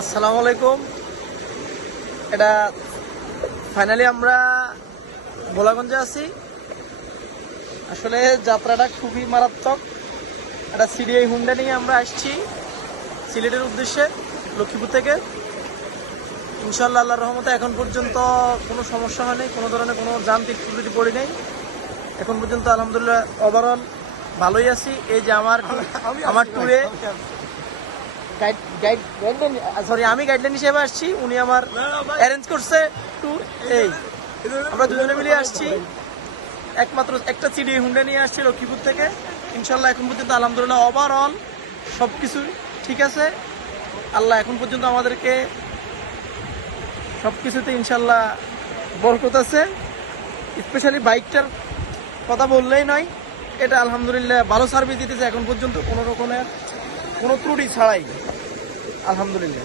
আসসালামু আলাইকুম। এটা ফাইনালি আমরা গোলাগঞ্জে আছি। আসলে যাত্রাটা খুবই মারাত্মক। একটা সিডিআই হুন্ডা নিয়ে আমরা আসছি সিলেটের উদ্দেশ্যে লক্ষ্মীপুর থেকে। ইনশাল্লাহ আল্লাহর রহমতে এখন পর্যন্ত কোনো সমস্যা হয়নি, কোনো ধরনের কোনো যান্ত্রিক ত্রুটি পড়ে নেই। এখন পর্যন্ত আলহামদুলিল্লাহ ওভারঅল ভালোই আছি। এই যে আমার ট্যুরে আমি গাইডলাইন হিসেবে আসছি, উনি আমার অ্যারেঞ্জ করছে ট্যুর। এই আমরা দুজনে মিলে আসছি, একমাত্র একটা সিডি হুন্ডা নিয়ে আসছি লক্ষ্মীপুর থেকে। ইনশাল্লাহ এখন পর্যন্ত আলহামদুলিল্লাহ ওভারঅল সব কিছু ঠিক আছে। আল্লাহ এখন পর্যন্ত আমাদেরকে সব কিছুতে ইনশাল্লাহ বরকত আছে। স্পেশালি বাইকটার কথা বললেই নয়, এটা আলহামদুলিল্লাহ ভালো সার্ভিস দিতেছে এখন পর্যন্ত কোনো রকমের কোনো ত্রুটি ছাড়াই আলহামদুলিল্লাহ।